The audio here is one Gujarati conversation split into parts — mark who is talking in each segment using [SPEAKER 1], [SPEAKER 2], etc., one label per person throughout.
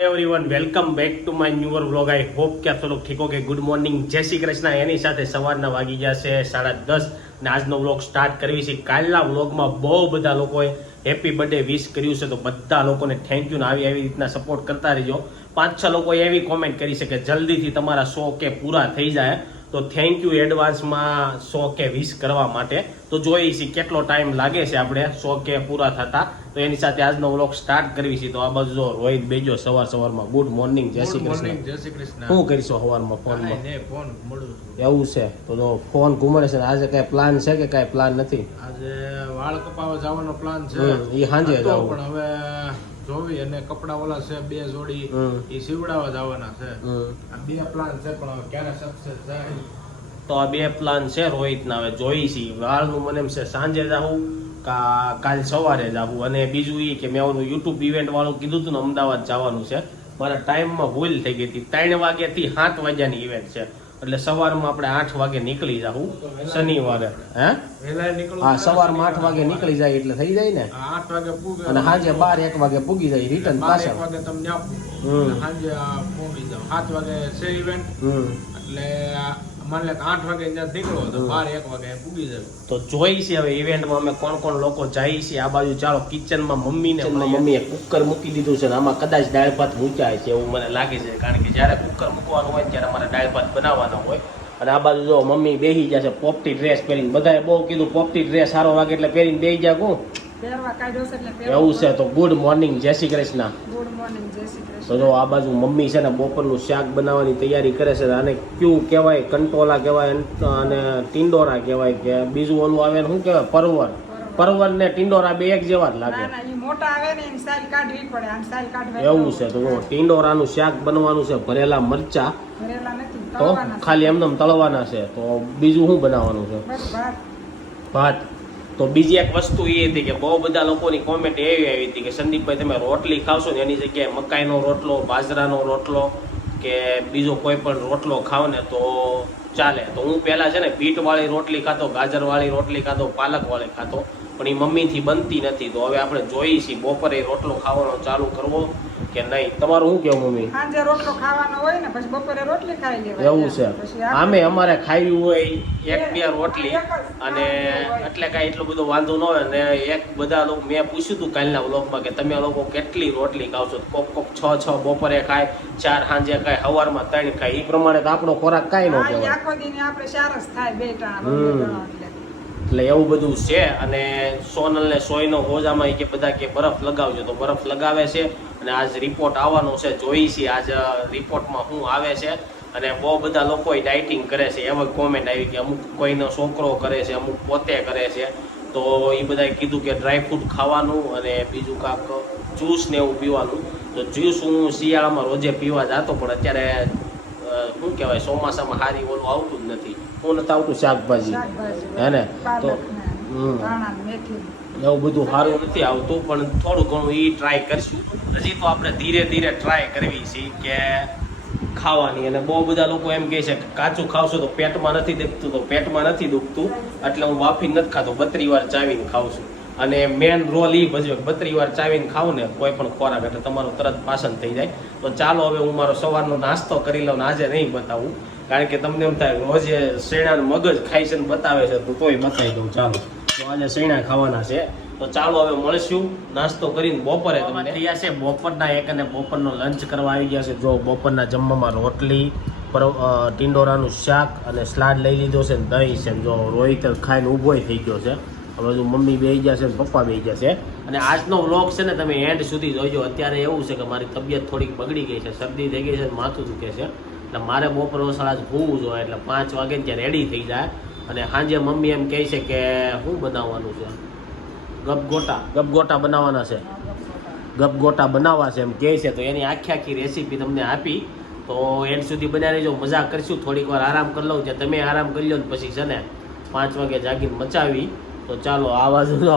[SPEAKER 1] Everyone welcome back to my newer vlog I hope કે આપ લોકો ઠીક કે ગુડ મોર્નિંગ જય શ્રી કૃષ્ણ. એની સાથે સવારના વાગી ગયા છે સાડા દસ ને આજનો વ્લોગ સ્ટાર્ટ કરવી છે. કાલના વ્લોગમાં બહુ બધા લોકોએ હેપી બર્થડે વિશ કર્યું છે. તો બધા લોકોને થેન્ક યુ ને આવી આવી રીતના સપોર્ટ કરતા રહેજો. પાંચ છ લોકોએ એવી કોમેન્ટ કરી છે કે જલ્દીથી તમારા સો કે પૂરા થઈ જાય. તો થેન્ક યુ એડવાન્સમાં સો કે વીસ કરવા માટે. તો જોઈએ છીએ કેટલો ટાઈમ લાગે છે આપણે સો કે પૂરા થતા. તો એની સાથે આજનો વ્લોગ સ્ટાર્ટ કરવી છે. તો આ બાજુ જો રોહિત બેજો સવાર સવારમાં. ગુડ મોર્નિંગ જય શ્રી કૃષ્ણ.
[SPEAKER 2] જય શ્રી કૃષ્ણ.
[SPEAKER 1] શું કરીશું સવારમાં ફોનમાં
[SPEAKER 2] ફોન
[SPEAKER 1] એવું છે. તો ફોન ઘુમાડે છે. આજે કઈ પ્લાન છે કે કઈ પ્લાન નથી?
[SPEAKER 2] આજે વાળ કપાવવા જવાનો પ્લાન છે.
[SPEAKER 1] એ સાંજે
[SPEAKER 2] હતો પણ હવે જોવી અને કપડા ઓલા છે બે જોડી એ સીવડાવવા જવાના છે. આ બે પ્લાન છે પણ હવે ક્યારે સક્સેસ થાય?
[SPEAKER 1] તો આ બે પ્લાન છે રોહિતના હવે જોઈ છી. વાળનું મને એમ છે સાંજે જાવું કા કાલ સવારે જાવું અને બીજું એ કે મેં ઓલું યુટ્યુબ ઇવેન્ટ વાળું કીધું હતું ને અમદાવાદ જવાનું છે. મારા ટાઈમમાં ભૂલ થઈ ગઈ હતી. ત્રણ વાગ્યાથી સાત વાગ્યાની ઇવેન્ટ છે. એટલે સવારમાં આપણે આઠ વાગે નીકળી જાવું શનિવારે હે? હા સવારમાં આઠ વાગે નીકળી જાય એટલે થઈ જાય ને.
[SPEAKER 2] આઠ વાગે પૂગે.
[SPEAKER 1] અને સાંજે બાર એક વાગે પૂગી જાય રિટર્ન
[SPEAKER 2] બાર એક
[SPEAKER 1] પાછા
[SPEAKER 2] વાગે તમને આપું. સાંજે પહોંચી જાવ સાત વાગે છે ઇવેન્ટ એટલે આ માની લે કે આઠ વાગે ત્યાં નીકળો તો બાર એક વાગે પૂગી જાય.
[SPEAKER 1] તો જોઈ છે હવે ઇવેન્ટમાં અમે કોણ કોણ લોકો જાય છે આ બાજુ ચાલો કિચનમાં મમ્મીને મમ્મીએ કુકર મૂકી દીધું છે આમાં કદાચ દાળ ભાત મૂક્યા છે એવું મને લાગે છે કારણ કે જ્યારે કુકર મૂકવાનું હોય ત્યારે અમારે દાળ ભાત બનાવવાનો હોય. અને આ બાજુ જો મમ્મી બેસી જશે છે પોપટી ડ્રેસ પહેરીને. બધાએ બહુ કીધું પોપટી ડ્રેસ સારો વાગે એટલે પહેરીને બેસી
[SPEAKER 3] પહેરવો
[SPEAKER 1] એવું છે તો ગુડ મોર્નિંગ જય શ્રી કૃષ્ણ.
[SPEAKER 3] ગુડ મોર્નિંગ
[SPEAKER 1] તો જો આ બાજુ મમ્મી છે ને બપોરનું શાક બનાવવાની તૈયારી કરે છે આને ક્યુ કહેવાય કંટોલા કહેવાય અને ટિંડોરા કહેવાય કે બીજું ઓલું આવે ને શું કહેવાય પરવર. પરવર ને ટિંડોરા બે એક જેવા જ લાગે. એવું છે તો ટિંડોરાનું શાક બનવાનું છે ભરેલા મરચા. તો. ખાલી એમને તળવાના છે તો બીજું શું બનાવવાનું છે?
[SPEAKER 3] ભાત.
[SPEAKER 1] ભાત. તો બીજી એક વસ્તુ એ હતી કે બહુ બધા લોકોની કોમેન્ટ એવી આવી હતી કે સંદીપભાઈ, તમે રોટલી ખાવશો ને એની જગ્યાએ મકાઈનો રોટલો, બાજરાનો રોટલો કે બીજો કોઈ પણ રોટલો ખાવ ને તો ચાલે. તો હું પહેલાં છે ને બીટવાળી રોટલી ખાતો, ગાજરવાળી રોટલી ખાતો, પાલકવાળી ખાતો, પણ એ મમ્મીથી બનતી નથી. તો હવે આપણે જોઈએ છીએ બપોરે રોટલો ખાવાનો ચાલુ કરવો. કે નહીં? તમારું શું કેવું મમ્મી?
[SPEAKER 3] સાંજે રોટલો ખાવાનો હોય ને પછી બપોરે રોટલી ખાઈ લેવાય.
[SPEAKER 1] એવું છે. આમે અમારે ખાવી હોય એક બે રોટલી. અને એટલે કાંઈ એટલો બધો વાંધો ન હોય. ને એક બધા લોકો મેં પૂછ્યું હતું કાલના બ્લોગમાં કે તમે લોકો કેટલી રોટલી ખાવ છો? કોક કોક છ છ બપોરે ખાય ચાર સાંજે ખાય સવારમાં ત્રણ ખાય. એ પ્રમાણે તો આપણો ખોરાક કાંઈ ન કહેવાય.
[SPEAKER 3] આખો દિન આપણે સારસ થાય. બે ટાણા. એટલે.
[SPEAKER 1] એવું બધું છે અને સોનલ ને સોયનો હોજામાં કે બધા કે બરફ લગાવજો. તો બરફ લગાવે છે અને આજ રિપોર્ટ આવવાનો છે. જોઈ છીએ આજ રિપોર્ટમાં શું આવે છે અને બહુ બધા લોકો ડાયટિંગ કરે છે. એવા કોમેન્ટ આવી કે અમુક કોઈનો છોકરો કરે છે, અમુક પોતે કરે છે. તો એ બધાએ કીધું કે ડ્રાયફ્રૂટ ખાવાનું અને બીજું કાંક જ્યુસ ને એવું પીવાનું. તો જ્યુસ હું શિયાળામાં રોજે પીવા જતો, પણ અત્યારે શું કહેવાય ચોમાસામાં હારી ઓલું આવતું જ નથી. હું નથી આવતું શાકભાજી. હે ને? તો- એવું બધું સારું નથી આવતું પણ થોડું ઘણું એ ટ્રાય કરશું. હજી તો આપણે ધીરે ધીરે ટ્રાય કરવી છે કે ખાવાની. અને બહુ બધા લોકો એમ કહે છે કે કાચું ખાવશો તો પેટમાં નથી દુખતું તો પેટમાં નથી દુખતું. એટલે હું બાફી નથી ખાતો બત્રી વાર ચાવીને ખાઉં છું. અને મેન રોલ એ ભજવે બત્રી વાર ચાવીને ખાઉં ને કોઈ પણ ખોરાક એટલે તમારું તરત પાસન થઈ જાય. તો ચાલો હવે હું મારો સવારનો નાસ્તો કરી લઉં આજે નહીં બતાવું. કારણ કે તમને એમ થાય રોજે શેણાનું મગજ ખાઈ છે ને બતાવે છે તો તોય બતાવી દઉં. ચાલો. તો આજે શેણા ખાવાના છે. તો ચાલો હવે મળશું. નાસ્તો કરીને બપોરે તમને. થયા છે બપોરના એક અને બપોરનો લંચ કરવા આવી ગયા છે. જો બપોરના જમવામાં રોટલી પર અ, શાક અને સલાડ લઈ લીધો છે ને દહીં છે જો રોહિત ખાઈને ઊભો થઈ ગયો છે. હવે જો મમ્મી બેસી જશે ને પપ્પા બેસી જશે અને આજનો વ્લોગ છે ને તમે એન્ડ સુધી જોઈજો અત્યારે એવું છે કે મારી તબિયત થોડીક બગડી ગઈ છે, શરદી થઈ ગઈ છે માથું દુખે છે. એટલે મારે બપોર વસાળા જ હોવું જોઈએ. એટલે પાંચ વાગે ત્યાં રેડી થઈ જાય. અને સાંજે મમ્મી એમ કહે છે કે શું બનાવવાનું છે? ગપગોટા. ગપગોટા બનાવવાના છે. ગપગોટા બનાવવા છે એમ કહે છે. તો એની આખી આખી રેસીપી તમને આપી. તો એન્ડ સુધી બનાવી જો મજા કરશું. થોડીક વાર આરામ કરી લઉં. છે તમે આરામ કરી લો ને પછી છે ને પાંચ વાગે જાગીને મચાવી. તો ચાલો આ બાજુ
[SPEAKER 2] તો.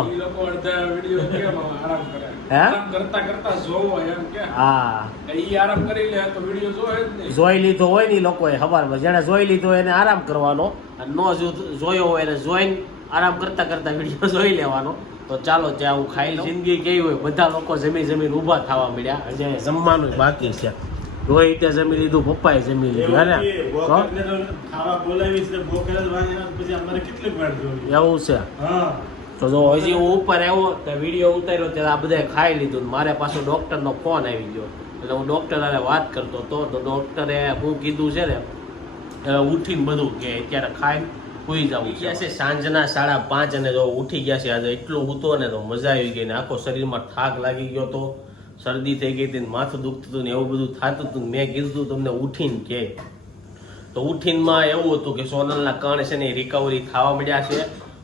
[SPEAKER 1] જોઈ લીધો હોય ને લોકોએ સવારમાં જેણે જોઈ લીધો એને આરામ કરવાનો અને નો જોયો હોય એને જોઈને આરામ કરતા કરતા વીડિયો જોઈ લેવાનો. તો ચાલો ત્યાં હું ખાઈ જિંદગી કેવી હોય બધા લોકો જમી જમીન ઊભા થવા મળ્યા હજી જમવાનું બાકી છે. રોહિતે જમી લીધું પપ્પાએ જમી લીધું હે? ને એવું છે? તો જો હજી હું ઉપર આવ્યો તો વીડિયો ઉતાર્યો ત્યારે આ બધાએ ખાઈ લીધું ને મારે પાછો ડૉક્ટરનો ફોન આવી ગયો. એટલે હું ડૉક્ટર હારે વાત કરતો હતો તો ડૉક્ટરે હું કીધું છે ને ઉઠીને બધું કે અત્યારે ખાઈ સુઈ જવું ગયા છે. સાંજના સાડા પાંચ અને જો ઉઠી ગયા છે આજે એટલો ઉતો ને તો મજા આવી ગઈ ને આખો શરીરમાં થાક લાગી ગયો તો. શરદી થઈ ગઈ હતી માથું દુખતું હતું ને એવું બધું થતું હતું મેં કીધું તમને ઉઠીને કે. તો ઉઠીનમાં એવું હતું કે સોનલના કણ છે ને રિકવરી થવા મળ્યા છે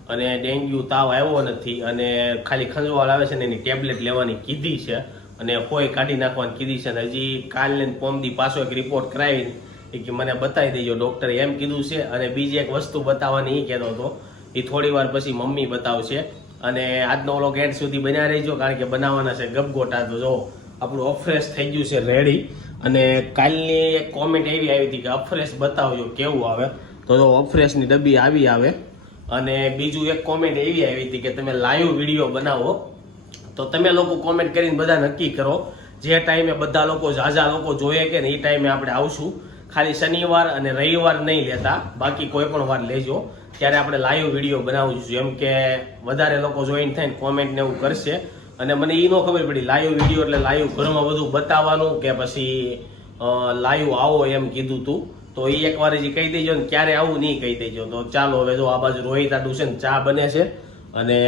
[SPEAKER 1] અને ડેન્ગ્યુ તાવ આવ્યો નથી અને ખાલી ખંજવાળ આવે છે ને એની ટેબ્લેટ લેવાની કીધી છે અને કોઈ કાઢી નાખવાની કીધી છે અને હજી કાલને પોમદી પાછો એક રિપોર્ટ કરાવીને એ કે મને બતાવી દેજો. ડૉક્ટરે એમ કીધું છે અને બીજી એક વસ્તુ બતાવવાની એ કહેતો હતો. એ થોડી વાર પછી મમ્મી બતાવશે. અને આજનો ઓલો ગેટ સુધી બન્યા રહેજો, કારણ કે બનાવવાના છે ગપગોટા તો જો, આપણું અફ્રેશ થઈ ગયું છે રેડી અને કાલની એક કોમેન્ટ એવી આવી હતી કે અફ્રેશ બતાવજો, કેવું આવે? તો જો અફ્રેશની ડબ્બી આવી આવે. અને બીજું એક કોમેન્ટ એવી આવી હતી કે, તમે લાઈવ વીડિયો બનાવો. તો તમે લોકો કોમેન્ટ કરીને બધા નક્કી કરો. જે ટાઈમે બધા લોકો, ઝાઝા લોકો જોઈએ કે ને, એ ટાઈમે આપણે આવશું. ખાલી શનિવાર અને રવિવાર નહીં લેતા. બાકી કોઈ પણ વાર લેજો. ત્યારે આપણે લાઈવ વીડિયો બનાવશું એમ કે વધારે લોકો જોઈન થઈને કોમેન્ટ ને એવું કરશે. અને મને એ ન ખબર પડી લાઈવ વીડિયો એટલે લાઈવ ઘરમાં બધું બતાવવાનું કે પછી લાઈવ આવો એમ કીધું તું. તો એ એકવાર જે કહી દેજો ને ક્યારે આવું નહીં કહી દેજો. તો ચાલો, હવે જો આ બાજુ રોહિતા ને ચા બને છે. અને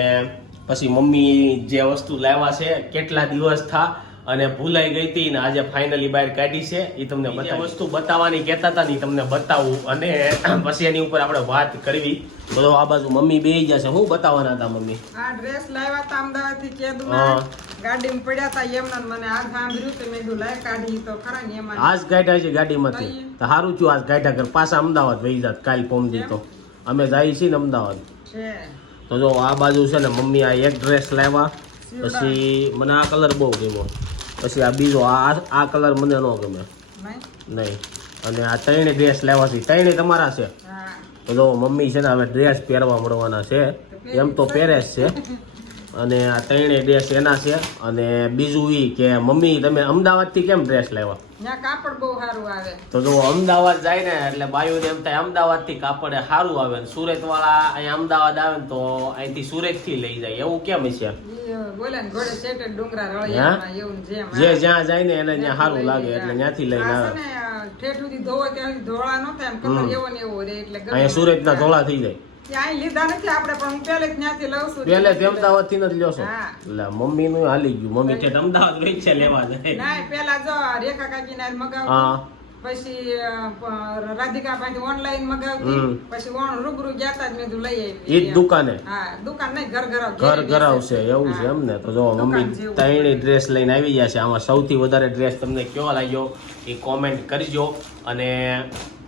[SPEAKER 1] પછી મમ્મી જે વસ્તુ લાવ્યા છે, કેટલા દિવસ થા અને ભૂલાઈ ગઈ હતી ને આજે ફાઇનલી બહાર કાઢી છે. એ તમને બતાવી વસ્તુ બતાવવાની કહેતા હતા ને તમને બતાવું. અને પછી એની ઉપર આપણે વાત કરવી. બધો આ બાજુ મમ્મી બેહી જશે. હું બતાવવાના હતા મમ્મી?
[SPEAKER 3] આ ડ્રેસ લાવ્યા હતા
[SPEAKER 1] અમદાવાદથી.
[SPEAKER 3] કેદુમાં ગાડીમાં પડ્યા હતા એમના મને આ સાંભળ્યું તો મેં લાય કાઢી. તો ખરા ને એમાં.
[SPEAKER 1] આજ કાઢ્યા છે ગાડીમાંથી. તો સારું છું આજ કાઢ્યા કર પાછા અમદાવાદ વહી જાત. કાલ પહોંચી તો. અમે જઈએ છીએ ને અમદાવાદ.
[SPEAKER 3] છે.
[SPEAKER 1] તો જો આ બાજુ છે ને મમ્મી આ એક ડ્રેસ લાવ્યા. પછી મને આ કલર બહુ ગમ્યો. પછી આ બીજો આ આ કલર મને ન ગમે
[SPEAKER 3] નહીં?
[SPEAKER 1] અને આ ત્રણે ડ્રેસ લેવા છે. ત્રણે તમારા છે. તો જો મમ્મી છે ને હવે ડ્રેસ પહેરવા મળવાના છે. એમ તો પહેરે જ છે. અને આ ત્રણે ડ્રેસ એના છે. અને બીજું ઈ કે મમ્મી તમે અમદાવાદથી કેમ ડ્રેસ લેવા? તો જો અમદાવાદ જાય ને એટલે બાયુને એમ થાય અમદાવાદથી કાપડ સારું આવે ને સુરત વાળા અહીંયા અમદાવાદ આવે ને તો અહીંથી સુરતથી લઈ જાય. એવું કેમ છે જે જ્યાં જાય ને એને જ્યાં સારું લાગે એટલે ત્યાંથી લઈને આવે
[SPEAKER 3] છે ને, ધોળા
[SPEAKER 1] થઈ જાય.
[SPEAKER 3] ત્યાં લીધા નથી આપણે પણ હું પહેલે જ ત્યાંથી લઉં છું.
[SPEAKER 1] પેલે થી અમદાવાદથી નથી લ્યો છો. એટલે મમ્મી નું હાલી ગયું મમ્મી ઠેઠ અમદાવાદ રહી છે લેવા જાય.
[SPEAKER 3] ના પેલા જો રેખા કાકી ના
[SPEAKER 1] હા.
[SPEAKER 3] પછી રાધિકા પાસે ઓનલાઈન મગાવતી. પછી ઓણ રૂબરૂ ગયા તા જ મેં લઈ આવી.
[SPEAKER 1] જ દુકાને?
[SPEAKER 3] હા દુકાન નહીં ઘર ઘર
[SPEAKER 1] એવું છે એમ ને તો જો મમ્મી. ત્રણેય ડ્રેસ લઈને આવી ગયા છે. આમાં સૌથી વધારે ડ્રેસ તમને કેવો લાગ્યો એ કોમેન્ટ કરજો. અને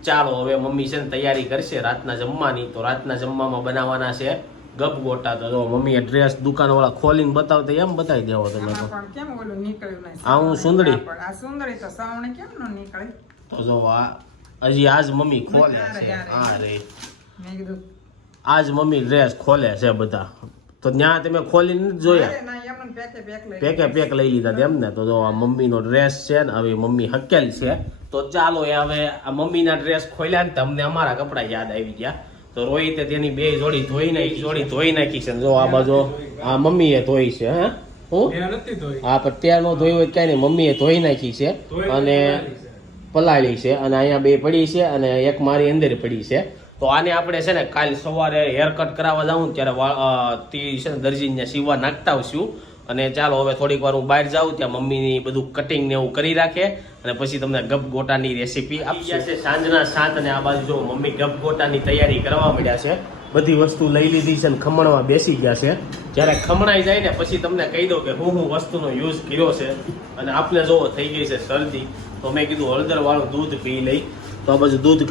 [SPEAKER 1] ચાલો હવે મમ્મી છે ને તૈયારી કરશે રાતના જમવાની. તો રાતના જમવામાં બનાવવાના છે ગપગોટા તો જો મમ્મીએ ડ્રેસ દુકાનવાળા ખોલીને બતાવતા એમ બતાવી દેવો તમે તો. આ હું સુંદરી?
[SPEAKER 3] તો
[SPEAKER 1] તો જો આ હજી આજ મમ્મી ખોલે છે. હા રે. આજ મમ્મી ડ્રેસ ખોલે છે બધા. તો ત્યાં તમે ખોલીને નથી જોયા?
[SPEAKER 3] પેકે પેક લઈ
[SPEAKER 1] લીધા તેમ ને તો જો આ મમ્મીનો ડ્રેસ છે ને હવે મમ્મી હકેલ છે. તો ચાલો એ હવે આ મમ્મીના ડ્રેસ ખોલ્યા ને તમને અમને અમારા કપડા યાદ આવી ગયા. તો રોહિતે તેની બે જોડી ધોઈ નાખી જોડી ધોઈ નાખી છે જો આ બાજુ આ મમ્મીએ ધોઈ છે હે? હું?
[SPEAKER 2] ત્યાં નથી ધોઈ.
[SPEAKER 1] હા પણ ત્યાં નો ધોઈ હોય કઈ નહીં. મમ્મીએ ધોઈ નાખી છે અને પલાળી છે અને અહીંયા બે પડી છે અને એક મારી અંદર પડી છે. તો આને આપણે છે ને કાલ સવારે હેર કટ કરાવવા જાઉં ત્યારે તી તે છે ને દરજીને સીવવા નાખતા આવશું. અને ચાલો હવે થોડીક વાર હું બહાર જાઉં ત્યાં મમ્મીની બધું કટિંગ ને એવું કરી રાખે. અને પછી તમને ગપ ગોટાની રેસીપી આપી છે સાંજના સાત અને આ બાજુ જો મમ્મી ગપ ગોટાની તૈયારી કરવા મળ્યા છે બધી વસ્તુ લઈ લીધી છે અને ખમણમાં બેસી ગયા છે. જ્યારે ખમણાઈ જાય ને પછી તમને કહી દઉં કે હું હું વસ્તુનો યુઝ કર્યો છે અને આપને જો થઈ ગઈ છે શરદી તો મેં કીધું હળદરવાળું દૂધ પી લઈ. તો આ બાજુ દૂધ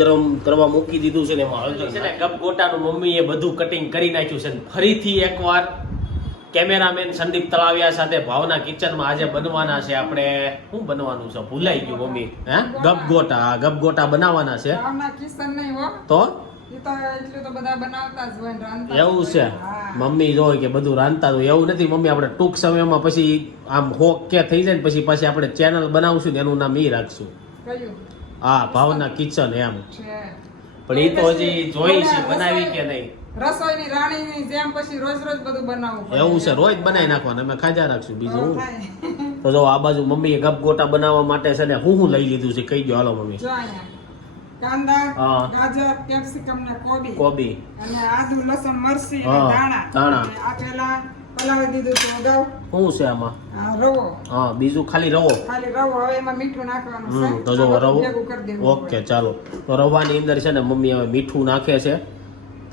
[SPEAKER 1] કરવા મૂકી દીધું છે ને એમાં હળદર છે ને ગપ ગોટાનું મમ્મીએ બધું કટિંગ કરી નાખ્યું છે ફરીથી એકવાર કેમેરામેન સંદીપ તળાવિયા સાથે ભાવના કિચનમાં આજે બનવાના છે. આપણે શું બનવાનું છે? ભૂલાઈ ગયું મમ્મી. હે? ગપગોટા. ગપગોટા બનાવવાના છે. તો?
[SPEAKER 3] તો તો
[SPEAKER 1] એવું છે. મમ્મી જો કે બધું રાંધતા હોય. એવું નથી મમ્મી આપણે ટૂંક સમયમાં પછી આમ હોક કે થઈ જાય ને પછી પાછી આપણે ચેનલ બનાવશું ને એનું નામ ઈ રાખશું. હા ભાવના કિચન એમ. પણ એ તો હજી જોઈ છે બનાવી કે નહીં?
[SPEAKER 3] રસોઈની રાણીની જેમ પછી રોજ રોજ બધું બનાવવું
[SPEAKER 1] એવું છે રોજ બનાવી નાખવાના અમે ખાજા રાખશું બીજું હું તો જો આ બાજુ મમ્મીએ ગપગોટા બનાવવા માટે છે ને હું હું લઈ લીધું છે કહી દો હાલો મમ્મી.
[SPEAKER 3] કાંદા ગાજર કેપ્સિકમ ને કોબી.
[SPEAKER 1] કોબી.
[SPEAKER 3] અને આદુ લસણ મરચી
[SPEAKER 1] હા,
[SPEAKER 3] અને દાણા
[SPEAKER 1] દાણા.
[SPEAKER 3] આ પેલા પલાળી દીધું હતું અગાઉ
[SPEAKER 1] શું છે આમાં?
[SPEAKER 3] રવો.
[SPEAKER 1] હા બીજું ખાલી રવો.
[SPEAKER 3] ખાલી રવો હવે એમાં મીઠું નાખવાનું છે.
[SPEAKER 1] હમ તો જો રવો. ઓકે ચાલો. તો રવાની અંદર છે ને મમ્મી હવે મીઠું નાખે છે.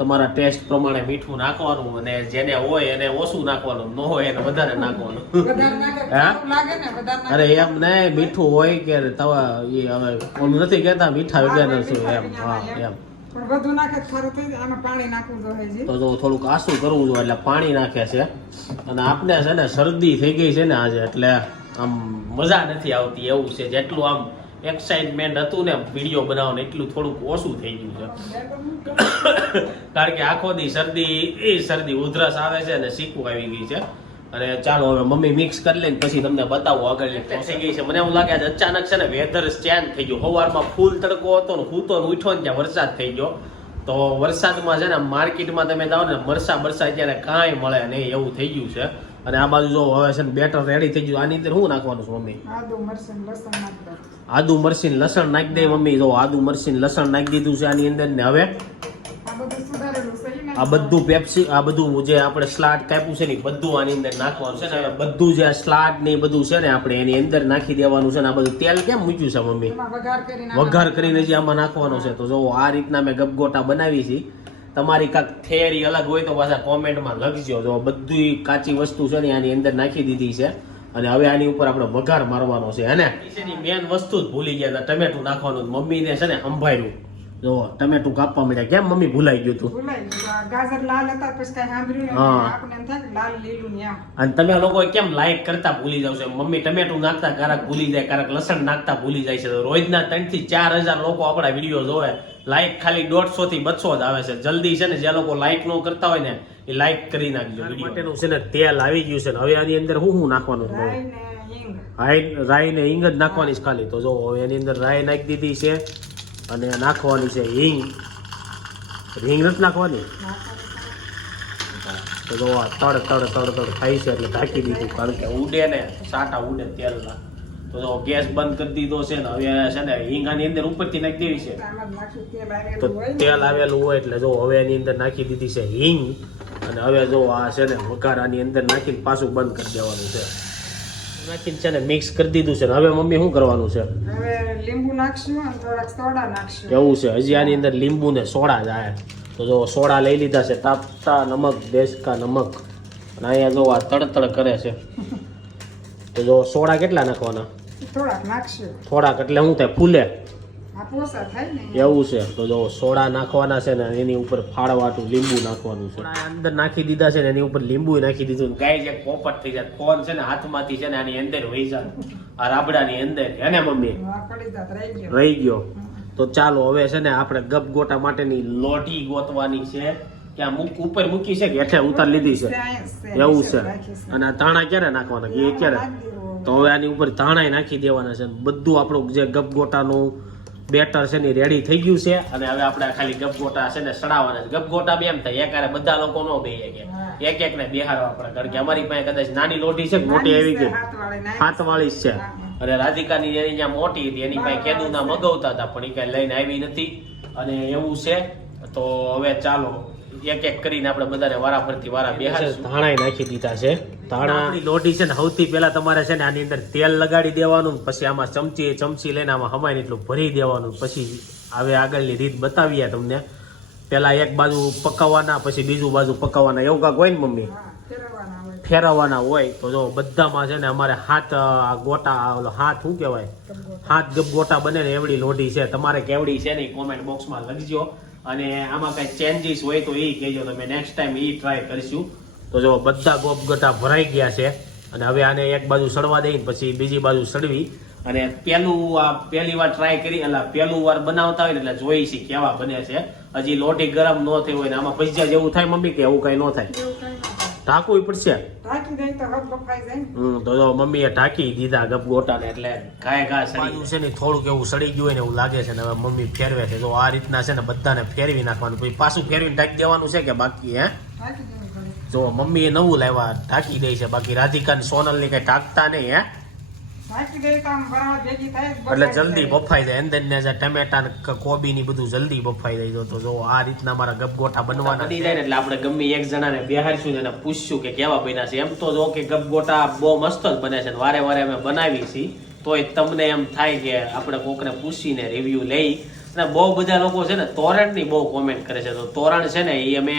[SPEAKER 1] તમારા ટેસ્ટ પ્રમાણે મીઠું નાખવાનું અને જેને હોય એને ઓછું નાખવાનું ન હોય એને વધારે નાખવાનું. અરે એમ નહીં મીઠું હોય કે તવા એ હવે ઓલું નથી કહેતા મીઠા વગેરે શું એમ હા
[SPEAKER 3] એમ. તો
[SPEAKER 1] જો થોડુંક આસું કરવું જોઈએ એટલે પાણી નાખે છે. અને આપને છે ને શરદી થઈ ગઈ છે ને આજે એટલે આમ મજા નથી આવતી એવું છે જેટલું આમ એક્સાઇટમેન્ટ હતું ને વીડિયો બનાવવાનું એટલું થોડુંક ઓછું થઈ ગયું છે. કારણ કે આખો દી શરદી એ શરદી ઉધરસ આવે છે અને શીખવું આવી ગઈ છે. અને ચાલો હવે મમ્મી મિક્સ કરી લઈને પછી તમને બતાવું આગળ થઈ ગઈ છે. મને એવું લાગે આજે અચાનક છે ને વેધર ચેન્જ થઈ ગયું. સવારમાં ફૂલ તડકો હતો ને હું તો ઉઠો ને ત્યાં વરસાદ થઈ ગયો. તો વરસાદમાં છે ને માર્કેટમાં તમે જાઓ ને મરસા બરસા અત્યારે કાંઈ મળે નહીં એવું થઈ ગયું છે. અને આ બાજુ જો હવે છે ને બેટર રેડી થઈ ગયું. આની અંદર શું નાખવાનું છે મમ્મી?
[SPEAKER 3] આદુ મરચાં ને લસણ નાખી દો
[SPEAKER 1] મમ્મી. જો આદુ મરચી ને લસણ નાખી દીધું છે આની અંદર ને હવે
[SPEAKER 3] આ બધું
[SPEAKER 1] પેપ્સી આ બધું જે આપણે સ્લાડ કાપ્યું છે ને બધું આની અંદર નાખવાનું છે ને. બધું જે સ્લાડ ને બધું છે ને આપણે એની અંદર નાખી દેવાનું છે ને. આ બધું તેલ કેમ મૂક્યું છે મમ્મી?
[SPEAKER 3] વઘાર કરીને
[SPEAKER 1] વઘાર કરીને જે આમાં નાખવાનો છે. તો જો આ રીતના મેં ગપગોટા બનાવી છે. તમારી કાંક થિયરી અલગ હોય તો પાછા કોમેન્ટમાં લખજો. જો બધી કાચી વસ્તુ છે ને આની અંદર નાખી દીધી છે અને હવે આની ઉપર આપણે વઘાર મારવાનો છે હે ને? મેન વસ્તુ જ ભૂલી ગયા હતા. ટમેટું નાખવાનું મમ્મીને છે ને સંભાળ્યું. જો ટમેટું કાપવા મળ્યા કેમ મમ્મી ભૂલાઈ ગયું તું?
[SPEAKER 3] ભૂલાઈ ગયું. આ ગાજર લાલ હતા પછી કઈ સાંભળ્યું
[SPEAKER 1] હા.
[SPEAKER 3] નહીં. એમ થાય લાલ લીલું ને
[SPEAKER 1] અને તમે લોકો કેમ લાઈક કરતા ભૂલી જાવ છો? મમ્મી ટમેટું નાખતા ક્યારેક ભૂલી જાય ક્યારેક લસણ નાખતા ભૂલી જાય છે. રોજના ત્રણથી ચાર હજાર લોકો આપણા વીડિયો જોવે. લાઈક ખાલી દોઢસો થી બસો જ આવે છે. જલ્દી છે ને જે લોકો લાઈક નો કરતા હોય ને એ લાઈક કરી નાખજો માટેનું છે ને તેલ આવી ગયું છે ને હવે આની અંદર હું શું નાખવાનું
[SPEAKER 3] રાઈ ને હિંગ.
[SPEAKER 1] રાઈ રાઈ ને હિંગ જ નાખવાની છે ખાલી. તો જો હવે એની અંદર રાઈ નાખી દીધી છે અને નાખવાની છે હિંગ. હિંગ નથી નાખવાની? તો જો આ તડ તડ તડ તડ થાય છે એટલે ઢાંકી દીધું કારણ કે ઉડે ને સાટા ઉડે તેલના. તો ગેસ બંધ કરી દીધો છે ને હવે છે ને હિંગ આની અંદર ઉપરથી નાખી દેવી છે. તો. તેલ આવેલું હોય એટલે જો હવે એની અંદર નાખી દીધી છે હિંગ અને હવે જો આ છે ને વઘાર આની અંદર નાખીને પાછું બંધ કરી દેવાનું છે. નાખીને છે ને મિક્સ કરી દીધું છે ને હવે મમ્મી શું કરવાનું છે?
[SPEAKER 3] હવે લીંબુ નાખશું અને થોડાક સોડા નાખશું.
[SPEAKER 1] એવું છે હજી આની અંદર લીંબુ ને સોડા જાય. તો જો સોડા લઈ લીધા છે તાપતા નમક દેશકા નમક. અને અહીંયા જો આ તડતડ કરે છે. તો જો સોડા કેટલા નાખવાના?
[SPEAKER 3] થોડાક નાખશું.
[SPEAKER 1] થોડાક એટલે શું થાય ફૂલે.
[SPEAKER 3] આ પોસા થાય ને.
[SPEAKER 1] એવું છે. તો જો સોડા નાખવાના છે ને એની ઉપર ફાળવાટું લીંબુ નાખવાનું છે. અંદર નાખી દીધા છે ને એની ઉપર લીંબુ નાખી દીધું ગાય જે પોપટ થઈ જાય ફોન છે ને હાથમાંથી છે ને આની અંદર વહી જાય. આ રાબડાની અંદર એને મમ્મી?
[SPEAKER 3] આ પડી જાત રહી ગયો.
[SPEAKER 1] તો ચાલો હવે છે ને આપણે ગપ ગોટા માટેની લોઢી ગોતવાની છે. ક્યાં મૂક ઉપર મૂકી છે કે એટલે ઉતાર લીધી છે? એવું છે. અને આ ધાણા ક્યારે નાખવાના? કે એ ક્યારે? તો હવે આની ઉપર ધાણા નાખી દેવાના છે. બધું આપણું જે ગપગોટાનું બેટર છે ને રેડી થઈ ગયું છે. અને હવે આપણે ખાલી ગપગોટા છે ને સડાવવાના છે. ગપગોટા બી એમ થાય. એકારે બધા લોકો નો બે કે એક એક ને બેહારવા પડે. કારણ કે અમારી પાસે કદાચ નાની લોટી છે મોટી આવી ગઈ. હાથ વાળી છે. અને રાધિકાની એની જ્યાં મોટી હતી. એની પાસે કેદુના મગવતા હતા પણ એ કઈ લઈને આવી નથી. અને એવું છે. તો હવે ચાલો એક એક કરીને આપણે બધાને વારા ફરતી વારા બેહાર ધાણા નાખી દીધા છે. ધાણા આપણી લોટી છે ને સૌથી પહેલા તમારે છે ને આની અંદર તેલ લગાડી દેવાનું પછી આમાં ચમચી ચમચી લઈને આમાં હમાઈને એટલું ભરી દેવાનું પછી હવે આગળની રીત બતાવીએ તમને. પેલા એક બાજુ પકાવવાના પછી બીજું બાજુ પકાવવાના એવું કાંક હોય ને મમ્મી? ફેરવવાના હોય. તો જો બધામાં છે ને અમારે હાથ ગોટા ઓલો હાથ શું કહેવાય? હાથ ગોટા બને ને એવડી લોઢી છે. તમારે કેવડી છે ને કોમેન્ટ બોક્સમાં લખજો. અને આમાં કઈ ચેન્જીસ હોય તો એ કહેજો, તમે નેક્સ્ટ ટાઈમ એ ટ્રાય કરીશું. તો જો બધા ગોપ ગોટા ભરાઈ ગયા છે, અને હવે આને એક બાજુ સડવા દઈ પછી બીજી બાજુ સડવી અને પેલું આ પહેલી વાર ટ્રાય કરી એટલે પહેલું વાર બનાવતા હોય ને એટલે જોઈ છે કેવા બને છે. હજી લોટી ગરમ ન થઈ હોય ને આમાં ભજીયા જેવું થાય મમ્મી કે એવું કઈ ન થાય. ઢાંકવું પડશે.
[SPEAKER 3] ઢાંકી દઈ તો હબ બફાઈ જાય
[SPEAKER 1] હમ તો જો મમ્મીએ ઢાંકી દીધા ગપ ગોટાને એટલે કાય ઘા સડી છે ને થોડુંક એવું સડી ગયું હોય ને એવું લાગે છે ને હવે મમ્મી ફેરવે છે. તો આ રીતના છે ને બધાને ફેરવી નાખવાનું. પછી પાછું ફેરવીને ઢાંકી દેવાનું છે કે બાકી હે. જો મમ્મીએ નવું લાવ્યા ઢાંકી દે છે. બાકી રાધિકા ને સોનલની કઈ ઢાંકતા નહીં હે? એટલે જલ્દી બફાઈ જાય. અંદર ને જે ટમેટા ને કોબી ની બધું જલ્દી બફાઈ જાય. તો જો આ રીતના મારા ગપગોટા બનવાના બની જાય ને એટલે આપણે ગમે એક જણાને બેહારશું ને એને પૂછશું કે કેવા બન્યા છે. એમ તો જો કે ગપગોટા બહુ મસ્ત જ બને છે ને વારે વારે અમે બનાવી છીએ તોય તમને એમ થાય કે આપણે કોકને પૂછીને રિવ્યુ લઈ. અને બહુ બધા લોકો છે ને તોરણની બહુ કોમેન્ટ કરે છે. તો તોરણ છે ને એ અમે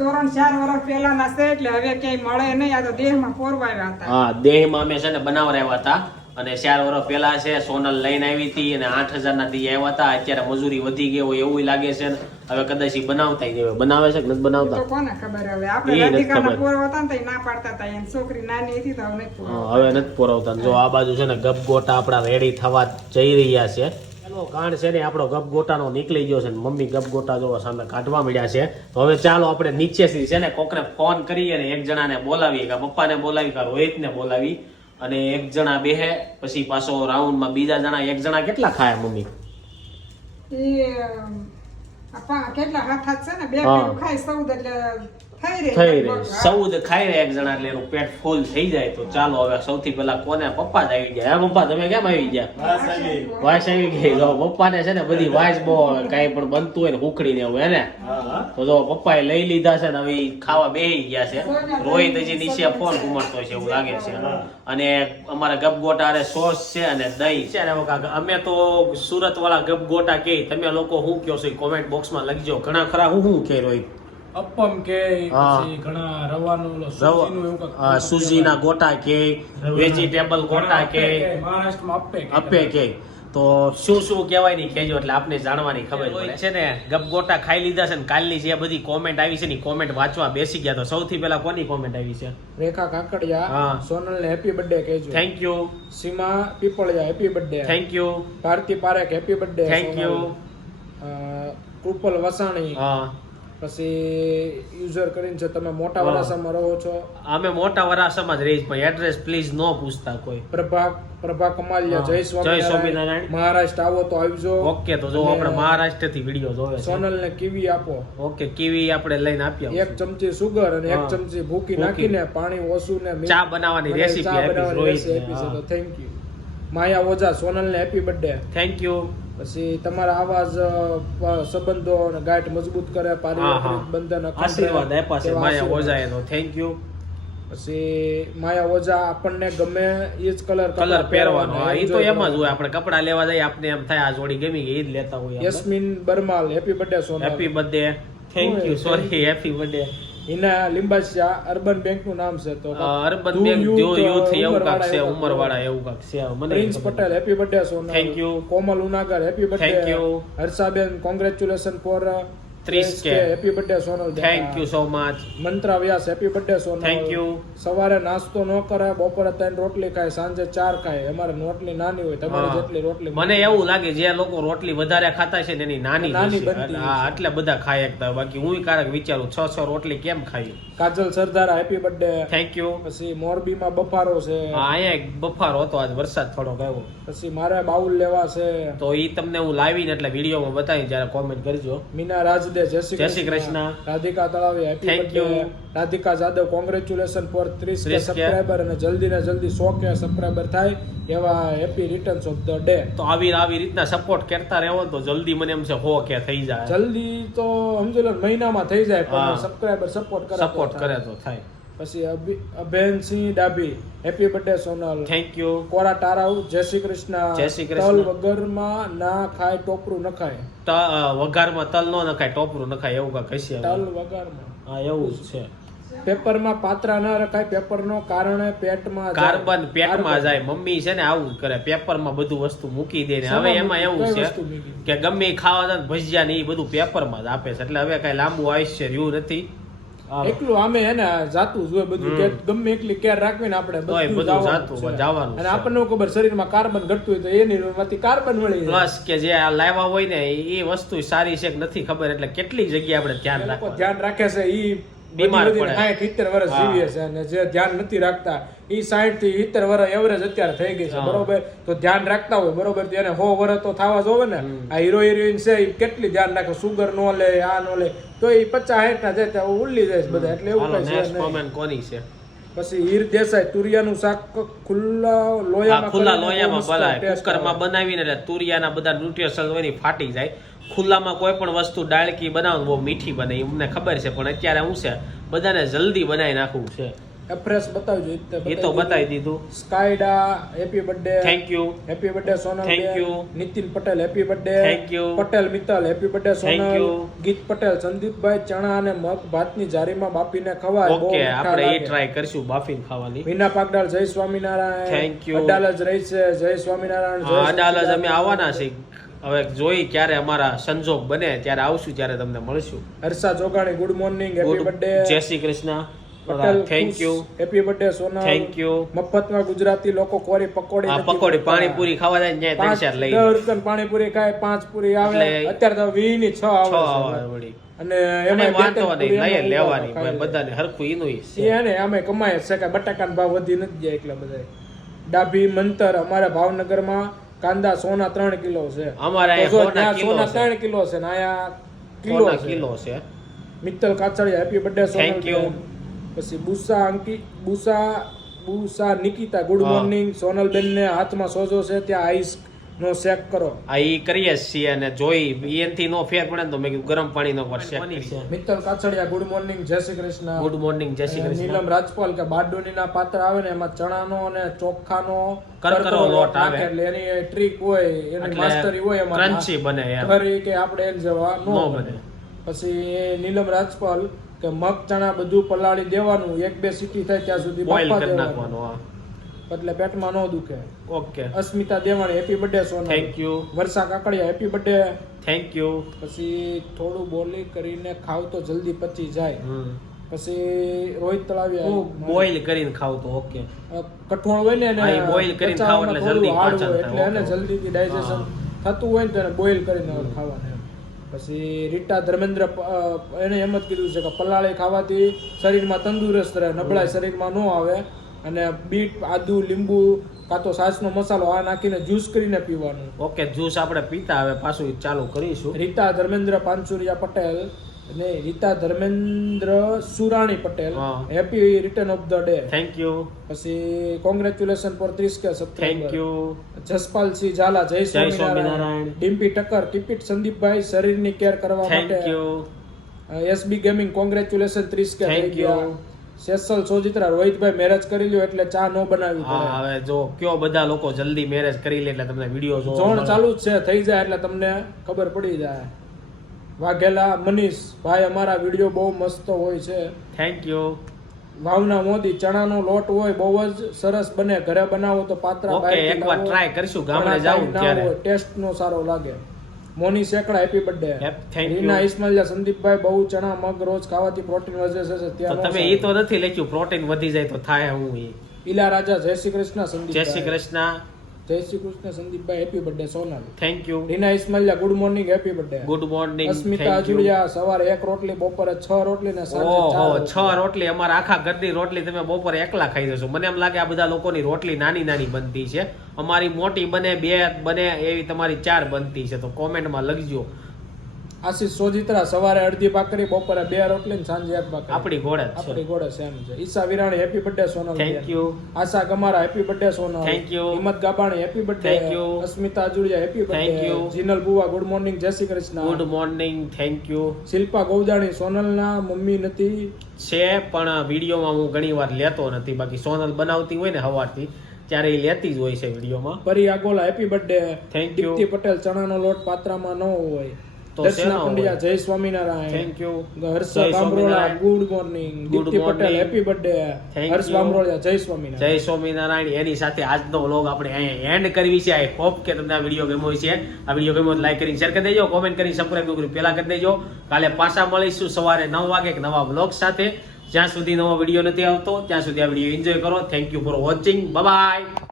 [SPEAKER 3] તોરણ ચાર વર્ષ પહેલાના છે એટલે હવે ક્યાંય મળે નહીં. આ તો દેહમાં આવ્યા હતા.
[SPEAKER 1] હા દેહમાં અમે છે ને બનાવરાવ્યા હતા. અને ચાર વર્ષ પહેલા છે સોનલ લઈને આવી હતી અને આઠ હજાર ના દી આવ્યા હતા. અત્યારે મજૂરી વધી ગઈ હોય એવું લાગે છે ને. હવે કદાચ ઈ બનાવતા નહીં બનાવે છે કે નથી બનાવતા?
[SPEAKER 3] કોને ખબર હવે? આપણે રાધિકાના પોરવતા ને ના પાડતા હતા. એમ છોકરી નાની હતી તો હવે નથી પોરવતા.
[SPEAKER 1] હવે નથી પુરવતા. જો આ બાજુ છે ને ગપગોટા આપણા રેડી થવા જઈ રહ્યા છે. ચાલો કાંડ છે ને આપણો ગપગોટાનો નીકળી ગયો છે ને. મમ્મી ગપગોટા જો સામે કાઢવા મળ્યા છે. તો હવે ચાલો આપણે નીચેથી છે ને કોકને ફોન કરીએ ને એક જણાને બોલાવીએ કે પપ્પાને બોલાવી કે રોહિતને બોલાવી અને એક જણા બેહે પછી પાછો રાઉન્ડમાં બીજા જણા એક જણા કેટલા ખાય મમ્મી?
[SPEAKER 3] પા- કેટલા હાથ હાથ છે ને બે ખાય સૌદ એટલે થઈ રહે.
[SPEAKER 1] સૌદ ખાઈ રહ્યા એક જણા એટલે એનું પેટ ફૂલ થઈ જાય તો ચાલો હવે સૌથી પહેલા કોને? પપ્પા જ આવી ગયા. પપ્પા તમે કેમ આવી ગયા. વાસ આવી ગઈ જો પપ્પાને છે ને બધી વાસ બહુ આવે. કાંઈ પણ બનતું હોય ને ઉખડી ને એવું હે ને?
[SPEAKER 4] હા, હા.
[SPEAKER 1] તો જો પપ્પાએ લઈ લીધા છે ને હવે ખાવા બેહી ગયા છે. રોહિત હજી નીચે ફોન ઘુમડતો હોય છે એવું લાગે છે. અને અમારા ગપગોટા સોસ છે અને દહીં છે. ને કાકા અમે તો સુરત વાળા ગપગોટા કે તમે લોકો શું કયો છો કોમેન્ટ બોક્સમાં લખજો. ઘણા ખરા હું શું કે રોહિત?
[SPEAKER 2] અપમ કે પછી ઘણા રવાનું ઓલો સૂજીનું એવું
[SPEAKER 1] રવા સુજીના ગોટા કે વેજીટેબલ ગોટા કે.
[SPEAKER 2] મહારાષ્ટ્રમાં અપ્પે કે
[SPEAKER 1] આપે કે. તો શું શું કહેવાય નહીં કહેજો એટલે આપને જાણવાની ખબર પડે. છે ને ગપગોટા ખાઈ લીધા છે ને કાલની જે બધી કોમેન્ટ આવી છે ને કોમેન્ટ વાંચવા બેસી ગયા તો સૌથી પહેલા કોની કોમેન્ટ આવી છે?
[SPEAKER 2] રેખા કાકડિયા
[SPEAKER 1] હા.
[SPEAKER 2] સોનલ ને હેપી બર્થડે કહેજો.
[SPEAKER 1] Thank you
[SPEAKER 2] Seema Pipaliya happy birthday
[SPEAKER 1] thank you
[SPEAKER 2] Bharti Parekh happy birthday
[SPEAKER 1] thank you
[SPEAKER 2] Krupal Vasani.
[SPEAKER 1] હા.
[SPEAKER 2] પછી યુઝર કરીને છે તમે મોટા. વરાસામાં રહો છો.
[SPEAKER 1] અમે મોટા વરાસામાં જ રહીશ પણ એડ્રેસ પ્લીઝ ન પૂછતા કોઈ.
[SPEAKER 2] પ્રભા પ્રભા કમાલિયા. જય સ્વામિનારાયણ. મહારાષ્ટ્ર આવો તો આવજો.
[SPEAKER 1] ઓકે તો જો આપણે મહારાષ્ટ્રથી વીડિયો જોવે છે.
[SPEAKER 2] સોનલ ને કીવી આપો.
[SPEAKER 1] ઓકે કીવી આપણે લઈને આપી
[SPEAKER 2] એક ચમચી સુગર અને એક ચમચી ભૂકી. નાખીને પાણી ઓછું ને
[SPEAKER 1] ચા બનાવવાની રેસીપી આપી
[SPEAKER 2] છે તો થેન્ક યુ માયા ઓઝા સોનલ ને હેપી બર્થડે
[SPEAKER 1] થેન્ક યુ
[SPEAKER 2] પછી તમારા આવાજ સંબંધો અને ગાંઠ મજબૂત કરે પારિવારિક બંધન
[SPEAKER 1] આશીર્વાદ આપ્યા છે માયા ઓઝા એનો થેન્ક યુ
[SPEAKER 2] પછી માયા ઓઝા આપણને ગમે એ જ કલર
[SPEAKER 1] કલર પહેરવાનો. ઈ તો એમ જ હોય આપણે કપડા લેવા જઈએ આપણે એમ થાય આ જોડી ગમી ગઈ એ જ લેતા હોય
[SPEAKER 2] Yasmin Barmal happy birthday Sonal.
[SPEAKER 1] Happy birthday thank you sorry happy birthday
[SPEAKER 2] Hina Limbasiya urban બેંકનું નામ છે તો
[SPEAKER 1] અર્બન બેંક જો યુથ એવું કાક છે
[SPEAKER 2] ઉમર
[SPEAKER 1] વાળા એવું કાક છે મને
[SPEAKER 2] Prince Patel happy birthday Sona
[SPEAKER 1] thank you
[SPEAKER 2] Komal Unagar happy birthday.
[SPEAKER 1] Thank you
[SPEAKER 2] Harshaben congratulation for
[SPEAKER 1] 30K.
[SPEAKER 2] Happy birthday Sonal
[SPEAKER 1] thank you so much
[SPEAKER 2] Mantra Vyas happy birthday Sonal
[SPEAKER 1] thank you
[SPEAKER 2] સવારે નાસ્તો ન કરે બપોરે ત્રણ રોટલી ખાય સાંજે ચાર ખાય. અમારે રોટલી નાની હોય તમારે
[SPEAKER 1] હા.
[SPEAKER 2] જેટલી રોટલી
[SPEAKER 1] મને એવું લાગે જે લોકો રોટલી વધારે ખાતા છે ને એની નાની
[SPEAKER 2] નાની.
[SPEAKER 1] હા આટલા બધા ખાય એકતા બાકી હું કારક વિચારું છ છ રોટલી કેમ ખાઈ?
[SPEAKER 2] Kajal Sardara happy birthday
[SPEAKER 1] thank you
[SPEAKER 2] પછી મોરબીમાં બફારો છે.
[SPEAKER 1] અહીંયા એક બફારો હતો આજ વરસાદ થોડોક આવ્યો.
[SPEAKER 2] પછી મારે બાઉલ લેવા છે.
[SPEAKER 1] તો ઈ તમને હું લાવીને એટલે વિડીયોમાં બતાવી જયારે કોમેન્ટ કરજો.
[SPEAKER 2] Meena Rajde Shri
[SPEAKER 1] Jai Shri Krishna.
[SPEAKER 2] Radhika Talavi happy birthday Radhika Jadav congratulation for 30 K subscriber અને જલ્દી ને જલ્દી સો કે સબસ્ક્રાઈબર થાય એવા happy returns of the day
[SPEAKER 1] તો આવી આવી રીતના સપોર્ટ કરતા રહેવો તો જલ્દી મને એમ છે હો કે થઈ જાય.
[SPEAKER 2] જલ્દી તો સમજો મહિનામાં થઈ જાય પણ સબસ્ક્રાઈબર સપોર્ટ કરે
[SPEAKER 1] સપોર્ટ કરે તો થાય.
[SPEAKER 2] પછી Abhi- Abhensinh Dabhi. Happy birthday Sonal.
[SPEAKER 1] Thank you
[SPEAKER 2] Kora Tarav Jai Shri Krishna.
[SPEAKER 1] જય શ્રી કૃષ્ણ.
[SPEAKER 2] તલ વગરમાં ના ખાય ટોપરું ન ખાય
[SPEAKER 1] વઘારમાં તલ નો નખાય ટોપરું નખાય એવું કાંઈક હશે
[SPEAKER 2] તલ વગરમાં
[SPEAKER 1] હા એવું જ છે.
[SPEAKER 2] પેપરમાં પાત્રા ન રખાય પેપરનો કારણે પેટમાં.
[SPEAKER 1] કાર્બન પેટમાં. જાય. મમ્મી છે ને આવું જ કરે. પેપરમાં બધું વસ્તુ મૂકી દે ને. હવે એમાં એવું છે કે ગમે ખાવા જાય ભજીયા ને એ બધું પેપરમાં જ આપે છે. એટલે હવે કઈ લાંબુ આયુષ્ય રહ્યું નથી.
[SPEAKER 2] એકલું આમે હે ને જાતું જોઈએ બધું. કે ગમે એકલી કેર રાખવી ને આપણે બધું
[SPEAKER 1] જાતું જવાનું
[SPEAKER 2] અને આપણને ખબર શરીરમાં કાર્બન ઘટતું હોય તો એની માંથી કાર્બન મળી
[SPEAKER 1] પ્લસ કે જે આ લાવ્યા હોય ને એ વસ્તુ સારી છે કે નથી ખબર એટલે કેટલી જગ્યાએ આપણે ધ્યાન રાખવું
[SPEAKER 2] ધ્યાન રાખે છે ઈ
[SPEAKER 1] બીમાર પડે.
[SPEAKER 2] સાઠ સિત્તેર વર્ષ. જીવીએ છે અને જે ધ્યાન નથી રાખતા એ સાઠથી સિત્તેર વર્ષ એવરેજ અત્યારે થઈ ગઈ છે બરોબર? તો ધ્યાન રાખતા હોય બરોબર? એને સો વર્ષ તો થવા જોવે ને. આ હીરો હિરોઈન છે એ કેટલી ધ્યાન રાખે? સુગર નો લે આ નો લે. તો એ પચાસ સાઠ ના જાય ત્યાં ઉલ્લી જાય છે બધા. એટલે એવું કઈ છે.
[SPEAKER 1] કોની છે?
[SPEAKER 2] પછી હીર દેસાઈ તુરિયાનું શાક ખુલ્લા લોયામાં
[SPEAKER 1] ખુલ્લા લોયામાં બનાવે કુકરમાં બનાવીને એટલે તુરિયાના બધા ન્યુટ્રિશન્સ હોય ને ફાટી જાય. ખુલ્લામાં કોઈ પણ વસ્તુ ડાળકી બનાવો બહુ મીઠી બને અમને ખબર છે પણ અત્યારે હું છે બધાને જલ્દી બનાવી નાખવું છે.
[SPEAKER 2] એફ્રેશ બતાવજો
[SPEAKER 1] એ તો બતાવી દીધું.
[SPEAKER 2] સ્કાયડા happy birthday.
[SPEAKER 1] Thank you
[SPEAKER 2] happy birthday Sonal thank
[SPEAKER 1] you
[SPEAKER 2] Nitin Patel happy birthday.
[SPEAKER 1] Thank you
[SPEAKER 2] Patel Mittal happy birthday Sonal. Geet Patel Sandeepbhai ચણા અને મગ ભાતની જારીમાં બાફીને ખવાય.
[SPEAKER 1] ઓકે આપણે એ ટ્રાય કરશું બાફીને ખાવાની.
[SPEAKER 2] વિના પાગડાલ જય સ્વામિનારાયણ.
[SPEAKER 1] Thank યુ
[SPEAKER 2] અડાલજ રહી છે જય સ્વામિનારાયણ
[SPEAKER 1] અડાલજ અમે આવવાના છે હવે જોઈ ક્યારે અમારા સંજોગ બને ત્યારે આવશું ત્યારે તમને મળશું.
[SPEAKER 2] Harsha Chogani good morning happy birthday
[SPEAKER 1] Jai Shri Krishna. Thank you
[SPEAKER 2] happy birthday Sona
[SPEAKER 1] thank you
[SPEAKER 2] મફતમાં ગુજરાતી લોકો કોરી પકોડી
[SPEAKER 1] પકોડી. પાણીપુરી ખાવા જાય ને ત્રણ ચાર લઈ
[SPEAKER 2] દસ પાણીપુરી ખાય પાંચ પૂરી આવે. અત્યારે તો વી ની છ આવે
[SPEAKER 1] વળી.
[SPEAKER 2] અને એમાં
[SPEAKER 1] વાંધો નહીં લઈએ લેવાની. બધાને હરખું ઈનું છે.
[SPEAKER 2] ને અમે કમાય કે બટાકાનો ભાવ વધી નથી જાય એટલા બધા ડાભી મંતર અમારા ભાવનગરમાં કાંદા સોના ત્રણ કિલો છે.
[SPEAKER 1] અમારે સોના
[SPEAKER 2] ત્રણ કિલો છે ને અહીંયા કિલો
[SPEAKER 1] કિલો છે.
[SPEAKER 2] Mittal Kachadiya happy birthday
[SPEAKER 1] thank you
[SPEAKER 2] પછી બુસા અંકિત બુસા બુસા નિકિતા ગુડ મોર્નિંગ. સોનલ બેન ને હાથમાં સોજો છે ત્યાં આઈસ નો શેક કરો.
[SPEAKER 1] આ ઈ કરીએ છીએ અને જોઈ એનથી નો ફેર પડે ને તો મેં કીધું ગરમ પાણીનો પર શેક કરીએ.
[SPEAKER 2] મિત્તલ કાછડિયા ગુડ મોર્નિંગ જય શ્રી કૃષ્ણ.
[SPEAKER 1] ગુડ મોર્નિંગ જય શ્રી કૃષ્ણ.
[SPEAKER 2] નીલમ રાજપાલ કે બારડોની ના પાત્ર આવે ને એમાં ચણાનો અને ચોખાનો
[SPEAKER 1] કરકરો લોટ આવે.
[SPEAKER 2] એટલે એની ટ્રીક હોય એની માસ્ટરી હોય એમાં.
[SPEAKER 1] ક્રન્ચી બને યાર
[SPEAKER 2] ફરી કે આપણે એમ જવા નો
[SPEAKER 1] નો
[SPEAKER 2] બને. પછી નીલમ રાજપાલ કે મગ ચણા બધું પલાળી દેવાનું એક બે સીટી થાય ત્યાં સુધી બોઈલ
[SPEAKER 1] કરી નાખવાનો
[SPEAKER 2] એટલે પેટમાં ન દુખે.
[SPEAKER 1] Okay
[SPEAKER 2] Asmita Devani happy birthday Sonal.
[SPEAKER 1] Thank you
[SPEAKER 2] Varsha Kakadiya happy birthday
[SPEAKER 1] thank you
[SPEAKER 2] પછી થોડું બોલી કરીને ખાવ તો જલ્દી પચી જાય. પછી રોહિત તળાવિયા.
[SPEAKER 1] બોઈલ કરીને ખાવ તો ઓકે
[SPEAKER 2] કઠોળ હોય ને એને
[SPEAKER 1] બોઈલ કરીને ખાવ એટલે જલ્દી પાચન થાય.
[SPEAKER 2] એટલે એને. જલ્દીથી ડાયજેશન થતું હોય ને તો એને બોઇલ કરીને ખાવાનું પછી રીટા ધર્મેન્દ્ર એને એમ જ કીધું છે કે પલાળી ખાવાથી શરીરમાં તંદુરસ્ત રહે નબળાઈ શરીરમાં ન આવે. અને બીટ આદુ લીંબુ કાં તો છાશનો મસાલો આ નાખીને જ્યુસ કરીને પીવાનું.
[SPEAKER 1] ઓકે જ્યુસ આપણે પીતા હવે પાછું ચાલુ કરીશું.
[SPEAKER 2] રીતા ધર્મેન્દ્ર પાનસુરિયા પટેલ અને Rita Dharmendra Surani Patel. Happy return of the day
[SPEAKER 1] thank you
[SPEAKER 2] પછી કોંગ્રેચ્યુલેશન ફોર ત્રીસ કે
[SPEAKER 1] થેન્ક યુ
[SPEAKER 2] જસપાલસિંહ ઝાલા જય
[SPEAKER 1] સ્વામિનારાયણ.
[SPEAKER 2] ડિમ્પી ટક્કર ટિપિટ સંદીપભાઈ શરીરની કેર કરવા
[SPEAKER 1] થેન્ક
[SPEAKER 2] માટે.
[SPEAKER 1] યુ
[SPEAKER 2] એસબી ગેમિંગ કોંગ્રેચ્યુલેશન ત્રીસ કે થેન્ક
[SPEAKER 1] you.
[SPEAKER 2] સેસલ સોજિત્રા રોહિતભાઈ મેરેજ કરી લ્યો એટલે ચા નો બનાવી
[SPEAKER 1] હા
[SPEAKER 2] પડે.
[SPEAKER 1] હવે જો કયો બધા લોકો જલ્દી મેરેજ કરી લે એટલે તમને વીડિયો જો
[SPEAKER 2] જોણ ચાલુ જ છે થઈ જાય એટલે તમને ખબર પડી જાય. વાઘેલા મનીષ ભાઈ અમારા વીડિયો બહુ મસ્ત હોય છે.
[SPEAKER 1] થેન્ક યુ
[SPEAKER 2] ભાવના મોદી ચણાનો લોટ હોય બહુ જ સરસ બને. ઘરે બનાવો તો પાત્રા
[SPEAKER 1] ઓકે એકવાર ટ્રાય કરશું ગામડે જાવું ત્યારે.
[SPEAKER 2] ટેસ્ટ નો સારો લાગે. Moni Sekda happy birthday. Reena Ismailiya Sandeepbhai બહુ ચણા મગ રોજ ખાવાથી પ્રોટીન વધે છે ત્યાં
[SPEAKER 1] તમે એ તો નથી લખ્યું પ્રોટીન વધી જાય તો થાય હું એ
[SPEAKER 2] ઈલા રાજા જય શ્રી કૃષ્ણ સંદીપ
[SPEAKER 1] જય Shri Krishna.
[SPEAKER 2] Jai Shri Krishna Sandeepbhai happy birthday Sonal
[SPEAKER 1] thank you
[SPEAKER 2] Reena Ismailiya good morning happy birthday
[SPEAKER 1] good morning
[SPEAKER 2] Asmita Ajudiya સવારે એક રોટલી બપોરે છ રોટલી ને સાંજે
[SPEAKER 1] છ રોટલી. અમારા આખા ઘરની રોટલી તમે બપોરે એકલા ખાઈ જશો. મને એમ લાગે આ બધા લોકોની રોટલી નાની નાની બનતી છે. અમારી મોટી બને બે બને એવી તમારી ચાર બનતી છે. તો કોમેન્ટમાં લખજો.
[SPEAKER 2] આશીષ સોજિત્રા સવારે અડધી ભાકરી બપોરે બે રોટલી ને સાંજે એક ભાકરી
[SPEAKER 1] આપણી ઘોડે
[SPEAKER 2] આપણી ઘોડે સેમ છે. Isha Virani happy birthday Sonal
[SPEAKER 1] thank you
[SPEAKER 2] Asha Gamara happy birthday Sonal.
[SPEAKER 1] Thank you
[SPEAKER 2] Himmat Gabani happy birthday
[SPEAKER 1] thank you
[SPEAKER 2] Asmita Ajudiya happy birthday
[SPEAKER 1] thank you
[SPEAKER 2] Jinal Buva good morning Jai Shri Krishna.
[SPEAKER 1] Good morning thank you
[SPEAKER 2] Shilpa Gaudani સોનલના મમ્મી નથી.
[SPEAKER 1] છે પણ વિડીયોમાં હું ઘણી વાર લેતો નથી. બાકી સોનલ બનાવતી હોય ને સવારથી ત્યારે એ લેતી જ હોય છે વિડીયોમાં.
[SPEAKER 2] Pari Agola happy birthday
[SPEAKER 1] thank
[SPEAKER 2] you Patel ચણાનો લોટ પાત્રામાં ન હોય.
[SPEAKER 1] તો
[SPEAKER 2] Pandya Jai Swaminarayan.
[SPEAKER 1] Thank you
[SPEAKER 2] Harsh Bamrola good morning. Good Patel happy birthday. Harsh Bamrola Jai Swaminarayan.
[SPEAKER 1] Jai Swaminarayan. એની સાથે આજનો વ્લોગ આપણે અહીંયા એન્ડ કરવી છે. આઈ હોપ કે તમને આ વીડિયો ગમ્યો છે આ વીડિયો ગમ્યો લાઈક કરીને શેર કરી દેજો કોમેન્ટ કરીને સબસ્ક્રાઇબ કરી પહેલા કરી દેજો. કાલે પાછા મળીશું સવારે નવ વાગે એક નવા વ્લોગ સાથે. જ્યાં સુધી નવો વીડિયો નથી આવતો ત્યાં સુધી આ વીડિયો એન્જોય કરો. Thank you for watching bye